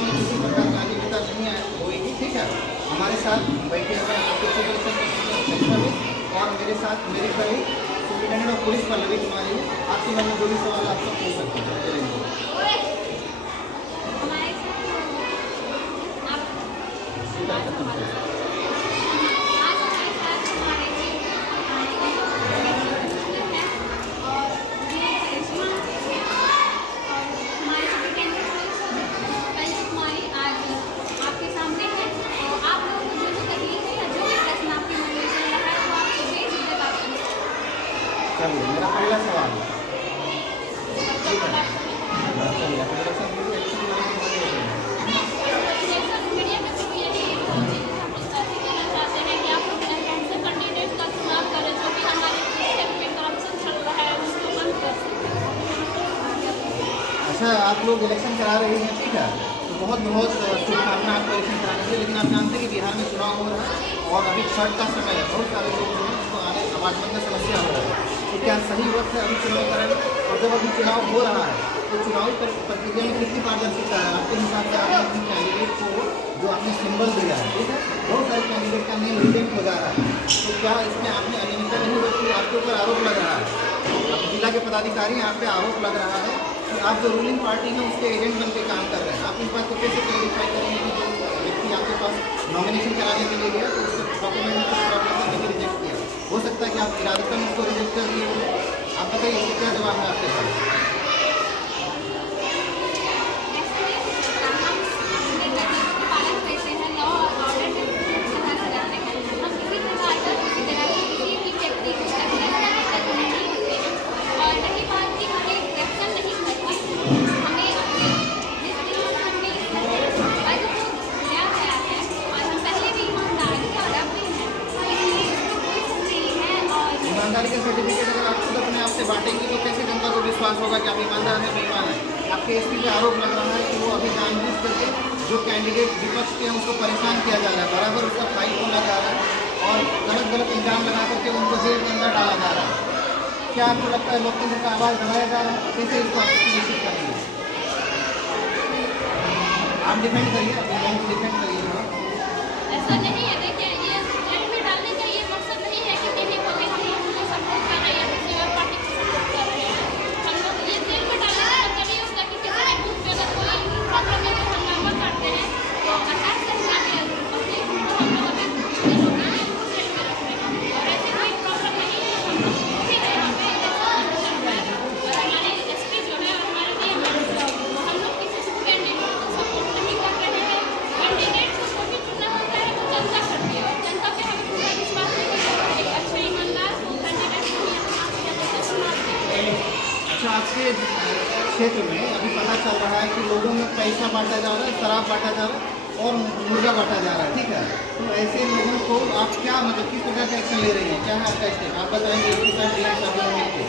चुनाव में किसी प्रकार की अनियमितता नहीं होगी, ठीक है। हमारे साथ बैठे हुए आपके सिविल स्पेशलिस्ट और मेरे साथ मेरे करीब सुप्रिटेंडेंट ऑफ पुलिस पल्लवी कुमारी है। आपके मन में जो भी सवाल आप सब पूछ सकते हैं। चलिए, मेरा पहला सवाल अच्छा, आप लोग इलेक्शन करा रहे हैं, ठीक है, तो बहुत बहुत शुभकामना आपको इलेक्शन कराने के लिए। लेकिन आप जानते हैं कि बिहार में चुनाव हो रहा है और अभी छठ का समय है, बहुत सारे लोग जो हैं तो आने आवागमन का समस्या हो रहा है। तो क्या सही वक्त है अभी चुनाव कराने? और जब अभी चुनाव हो रहा है तो चुनावी प्रक्रिया में कितनी पारदर्शिता है आपके हिसाब से? आपने अपने कैंडिडेट को जो आपने सिंबल दिया है, ठीक है, बहुत सारे कैंडिडेट का नेम रिजेक्ट हो जा रहा है, तो क्या इसमें आपने अनियमितता नहीं बरती? आपके ऊपर आरोप लग रहा है, जिला के पदाधिकारी यहाँ पे आरोप लग रहा है कि आप जो रूलिंग पार्टी है उसके एजेंट बन के काम कर रहे हैं। आप इस बात को कैसे क्लैरिफाई करेंगे कि जो व्यक्ति आपके पास नॉमिनेशन कराने के लिए गया तो उसके डॉक्यूमेंट में कुछ प्रॉब्लम है लेकिन रिजेक्ट किया? हो सकता है कि आप इरादतन उसको रिजेक्ट कर दिए हो। आप बताइए इसका क्या जवाब है आपके पास? ईमानदारी का सर्टिफिकेट अगर आप खुद अपने आप से बांटेंगे तो कैसे जनता को विश्वास होगा कि आप ईमानदार हैं, बेईमान हैं? आपके एसपी पे आरोप लग रहा है कि वो अभी जानबूझ करके जो कैंडिडेट विपक्ष के हैं उसको परेशान किया जा रहा है, बराबर उसका फाइल खोला जा रहा है और गलत गलत इल्ज़ाम लगा करके उनको जेल के अंदर डाला जा रहा है। क्या आपको लगता है लोकतंत्र का आवाज़ दबाया जा रहा है? कैसे इसको आप सुनिश्चित करेंगे? आप डिफेंड करिए, अपने लोगों को डिफेंड करिए। ऐसा नहीं है, देखिए ये जेल में डालने का ये मकसद नहीं है कि कहीं को हम लोग उनको सपोर्ट कर रहे हैं या किसी और पार्टी को सपोर्ट कर रहे हैं। हम लोग ये जेल में डालने का मतलब ये होता है कि किसी भी ग्रुप में अगर कोई प्रॉब्लम है तो हंगामा करते हैं तो अटैक करना है पब्लिक को, हम लोग अभी कितने लोग हैं जिनको जेल में रख रहे हैं और ऐसी कोई प्रॉब्लम नहीं है। हम लोग ठीक है, यहाँ पे इलेक्शन चल रहा है और हमारे एसपी जो है हमारे लिए हम लोग किसी कैंडिडेट को सपोर्ट नहीं कर रहे हैं। कैंडिडेट को जो भी चुना होता है वो जनता करती है और जनता पे हमें पूरा विश्वास है कि एक अच्छे ईमानदार कैंडिडेट को यहाँ चुनाव दें। अच्छा, आपके क्षेत्र में अभी पता चल रहा है कि लोगों में पैसा बांटा जा रहा है, शराब बांटा जा रहा है और मुर्गा बांटा जा रहा है, ठीक है, तो ऐसे लोगों को आप क्या मतलब किस प्रकार का एक्शन ले रहे हैं? क्या है आपका स्टेप? आप बताएंगे इसके साथ डीएम साहब मिलकर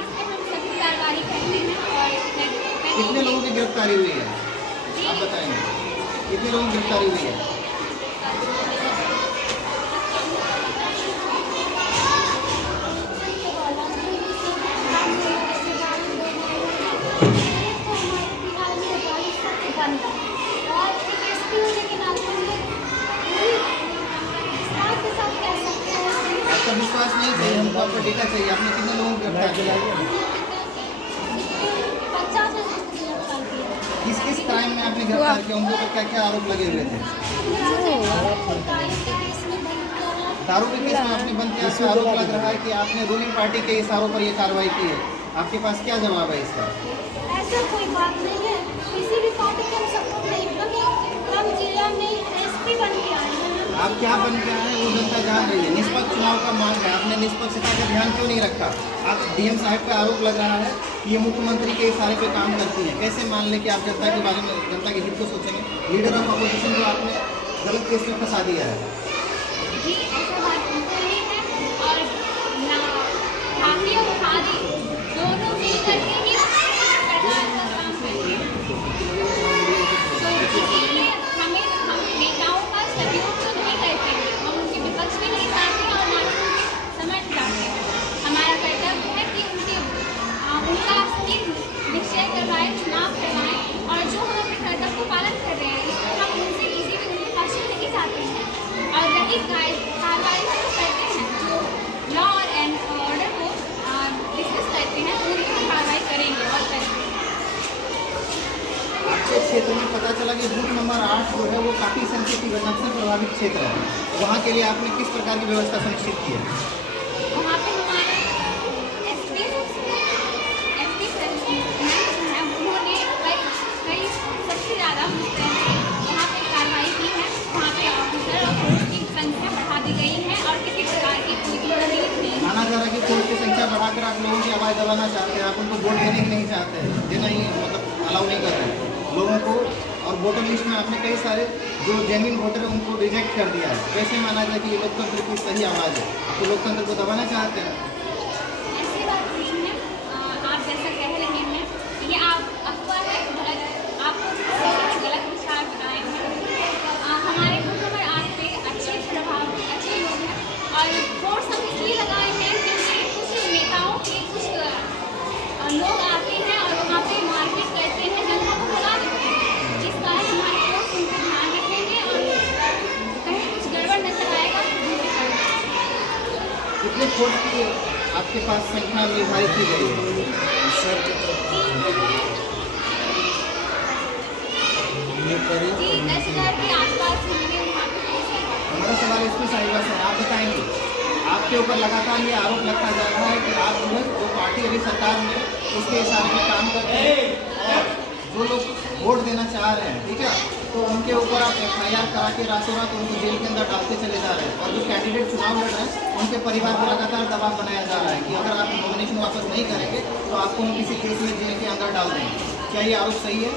इस पे हम सभी कार्रवाई करते हैं और कितने लोगों की गिरफ्तारी हुई है? आप बताएंगे कितने लोगों की गिरफ्तारी हुई है? आपका विश्वास नहीं चाहिए, हमको आपका डेटा चाहिए। आपने कितने लोगों को गिरफ्तार किया? किस किस क्राइम में आपने गिरफ्तार किया? उनके ऊपर क्या क्या आरोप लगे हुए थे? दारू के केस में आपने बंद किया, इसमें आरोप लग रहा है कि आपने रूलिंग पार्टी के इशारों पर ये कार्रवाई की है। आपके पास क्या जवाब है इसका? ऐसा कोई बात नहीं है, किसी भी पार्टी का सपोर्ट नहीं, हम जिला में एसपी बन के आए हैं। आप क्या बन के आए हैं वो जनता जान रही है। निष्पक्ष चुनाव का मांग है, आपने निष्पक्षता का ध्यान क्यों नहीं रखा? आप डीएम साहब का आरोप लग रहा है कि ये मुख्यमंत्री के इशारे पे काम करती है। कैसे मान लें कि आप जनता के बारे में, जनता के हित को सोचेंगे? लीडर ऑफ अपोजिशन को आपने गलत केस में फंसा दिया है। जी ऐसा बात नहीं है और ना खाती और खादी दोनों मिलकर के ही सरकार का काम करती है। तो इसीलिए हमें हम नेताओं का सहयोग तो नहीं करते हैं, हम उनके विपक्ष भी नहीं चाहते और ना ही उनके समय चाहते हैं। हमारा कर्तव्य है कि उनका निश्चय करवाएं, चुनाव करवाएं और जो हम अपने और रही कार्रवाई जो करते हैं, जो लॉ एंड ऑर्डर को डिस्कस करते हैं, उन पर कार्रवाई करेंगे और करेंगे। आपके क्षेत्र में पता चला कि बूथ नंबर 8 जो है वो काफ़ी सेंसिटिव है, नक्सल प्रभावित क्षेत्र है, वहाँ के लिए आपने किस प्रकार की व्यवस्था सुनिश्चित की है? वहाँ पे हमारे एसपी सर हैं, उन्होंने कई सबसे ज़्यादा वहाँ पे कार्रवाई की है। वहाँ पे ऑफिसर और पुलिस की संख्या बढ़ा दी गई है और किसी प्रकार की कोई तकलीफ नहीं है। माना जा रहा है कि पुलिस की संख्या बढ़ाकर आप लोगों की आवाज़ दबाना चाहते हैं, आप उनको वोट देने की नहीं चाहते हैं, देना ही मतलब अलाउ नहीं कर रहे हैं लोगों को, और वोटर लिस्ट में आपने कई सारे जो जेन्युइन वोटर है उनको रिजेक्ट कर दिया है। कैसे माना जाए कि ये लोकतंत्र की सही आवाज़ है? तो लोकतंत्र को दबाना चाहते हैं? ऐसी बात नहीं है, आप जैसा कह रहे हैं ये आप अफवाह है, गलत आपको गलत विचार बताए हैं। हमारे बूथ नंबर 8 पे अच्छे लोग हैं और फोर्स हम इसलिए लगाए हैं क्योंकि कुछ नेताओं के कुछ लोग आते हैं और वहाँ पे मारपीट करते हैं, जनता को भगा देते हैं। इस कारण हमारे फोर्स उन पर ध्यान रखेंगे और कहीं कुछ गड़बड़ नजर आएगा तो दूसरे कर कितने फोर्स की आपके पास संख्या निर्धारित की गई है? जी 10,000 के आसपास होंगे वहाँ पे। हमारा सवाल एसपी साहिबा से है, आप बताएंगे आपके ऊपर लगातार ये आरोप लगता जा रहा है कि आप जो है जो पार्टी अभी सरकार में उसके इशारे में काम कर रहे हैं और जो लोग वोट देना चाह रहे हैं, ठीक है, तो उनके ऊपर आप FIR करा के रातों रात उनको जेल के अंदर डालते चले जा रहे हैं, और जो कैंडिडेट चुनाव लड़ रहे हैं उनके परिवार पर लगातार दबाव बनाया जा रहा है कि अगर आप नॉमिनेशन वापस नहीं करेंगे तो आपको हम किसी केस में जेल के अंदर डाल देंगे। क्या ये आरोप सही है?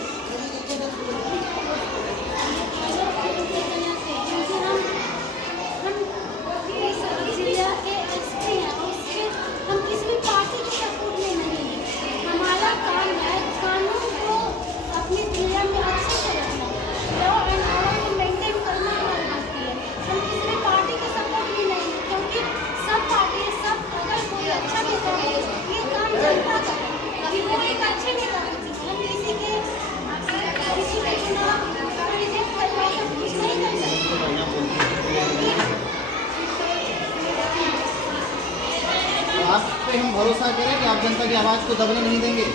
जिला के एसपी हैं, उससे हम किसी भी पार्टी के सपोर्ट में नहीं है। हमारा काम है कानून को अपनी जिला में अच्छे से रखना, लॉ एंड ऑर्डर को मेंटेन करना हमारी ड्यूटी है। हम किसी भी पार्टी के सपोर्ट में नहीं है, क्योंकि सब पार्टी सब अगर कोई अच्छा भी करे ये काम जनता का है कि वो एक अच्छे नेता को चुने। हम किसी के चुनाव रिजेक्ट करवा सब कुछ नहीं कर सकते। बढ़िया बोलते हैं। तो आप पे हम भरोसा करें कि आप जनता की आवाज़ को दबने नहीं देंगे?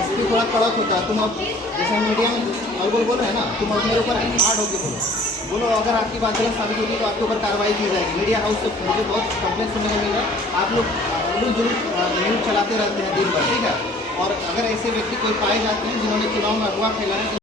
इसकी थोड़ा कड़क होता है, तुम अब जैसे हम मीडिया में बोल रहे हैं ना, तुम अब मेरे ऊपर हार्ड होके बोलो, अगर आपकी बात गलत साबित होगी तो आपके ऊपर कार्रवाई की जाएगी। मीडिया हाउस से मुझे बहुत कंप्लेंट सुनने को मिला, आप लोग जुलूस न्यूज़ चलाते रहते हैं दिन भर, ठीक है, और अगर ऐसे व्यक्ति कोई पाए जाते हैं जिन्होंने चुनाव में अगवा फैलाया